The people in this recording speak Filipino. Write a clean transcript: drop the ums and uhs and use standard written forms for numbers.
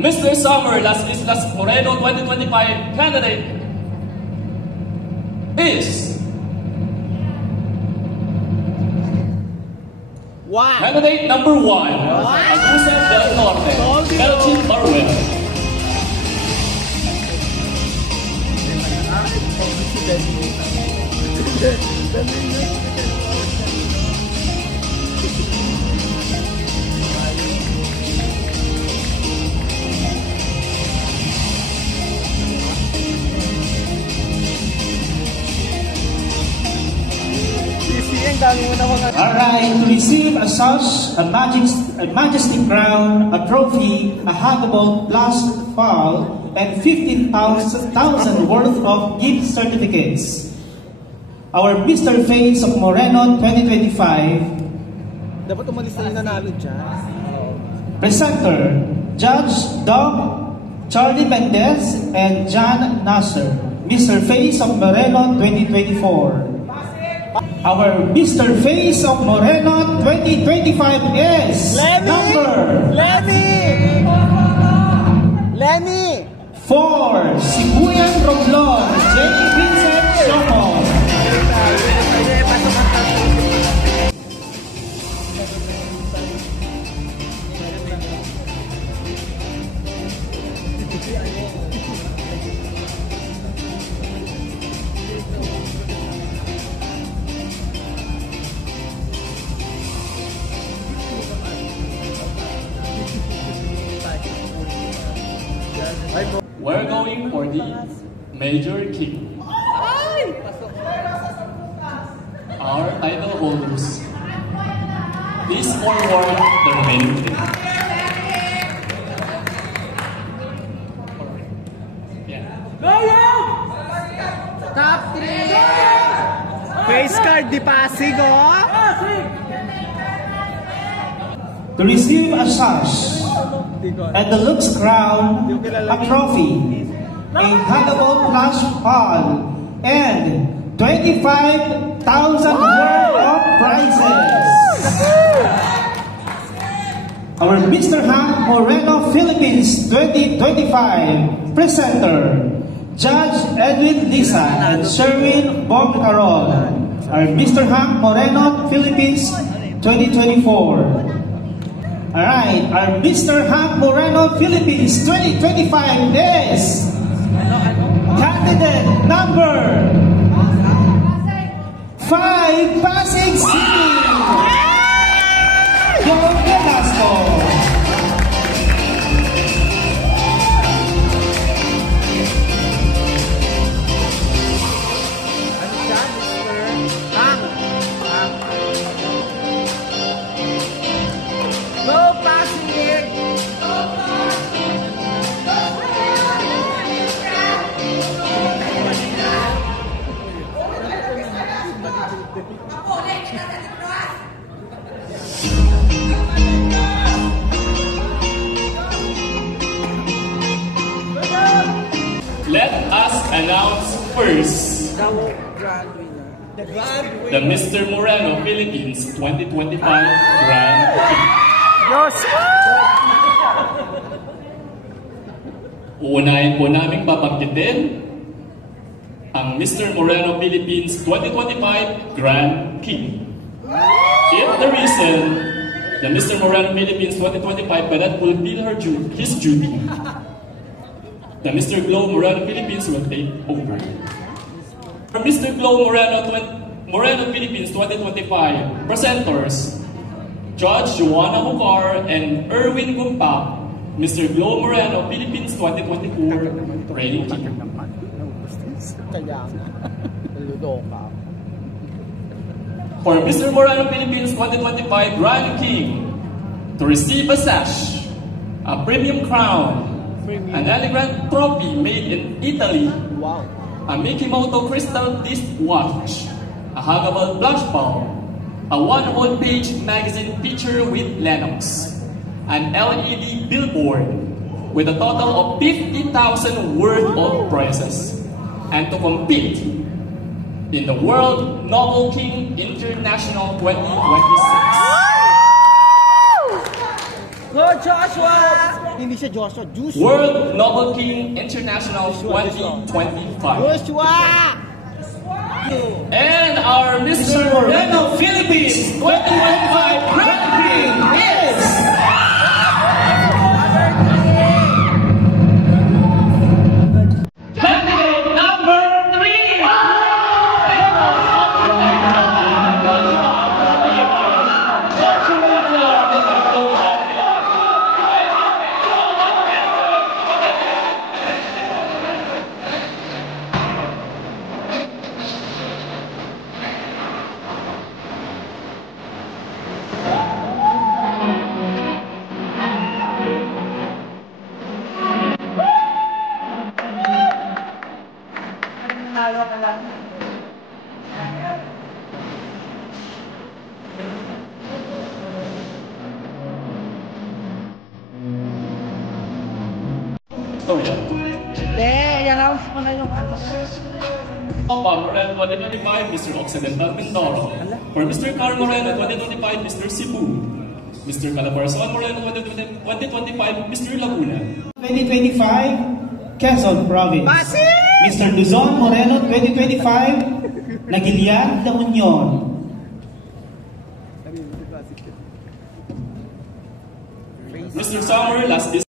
Mr. Summer Las Islas Moreno 2025 candidate is candidate number 1, Agusa del Norte, Elgin Baruel. Alright, to receive a majestic crown, a trophy, a huggable blast fall, and 15,000 worth of gift certificates. Our Mr. Face of Moreno 2025. Dapat umalis na yung nanalo dyan. Presenter, Judge Doc Charlie Mendez and John Nasser. Mr. Face of Moreno 2024. Our Mr. Face of Moreno 2025 is Lenny! 4, Sibuyan Romblon, Jenny Vincent Somo. We're going for the Major King. Our title holders, please forward the remaining thing. Top 3! Face card di Pasig, oh! To receive a sash and the Lux Crown, a trophy, a huggable plush ball, and 25,000 worth of prizes. Our Mr. Hank Moreno Philippines 2025 presenter, Judge Edwin Lisa and Sherwin Bogcarol. Our Mr. Hank Moreno Philippines 2024. Alright, our Mr. Hank Moreno Philippines 2025 is candidate number 5, Pasig City, Don Velasco. Let us announce first the Mr. Moreno Philippines 2025 Grand King. Uunahin po naming babanggitin ang Mr. Moreno Philippines 2025 Grand King. If the reason the Mr. Moreno Philippines 2025 cannot fulfill his duty, the Mr. Glow Moreno Philippines will take over. For Mr. Glow Moreno Philippines 2025 presenters, Judge Joanna Hucar and Erwin Gumpa, Mr. Glow Moreno Philippines 2024 reigning king. For Mr. Moreno Philippines 2025 Grand King, to receive a sash, a premium crown, an elegant trophy made in Italy, a Mickey Moto crystal disc watch, a huggable blush ball, a one-whole-page magazine picture with Lennox, an LED billboard with a total of 50,000 worth of prizes, and to compete in the World Noble King International 2026. Go Joshua! Hindi siya Joshua. Joshua. World Noble King International 2025. Joshua! And our Mr. Moreno Philippines 2025 Grand Prix is candidate number 3. Oh yeah. I-announce mo na yung ano. Moreno 2025, Mr. Occidental Mindoro. For Mr. Carl Moreno 2025, Mr. Cebu. Mr. Calabarzon Moreno 2025, Mr. Laguna. 2025, Quezon Province. Pasig! Mr. Luzon Moreno 2025, Nagilian, La Union. Mr. Summer, last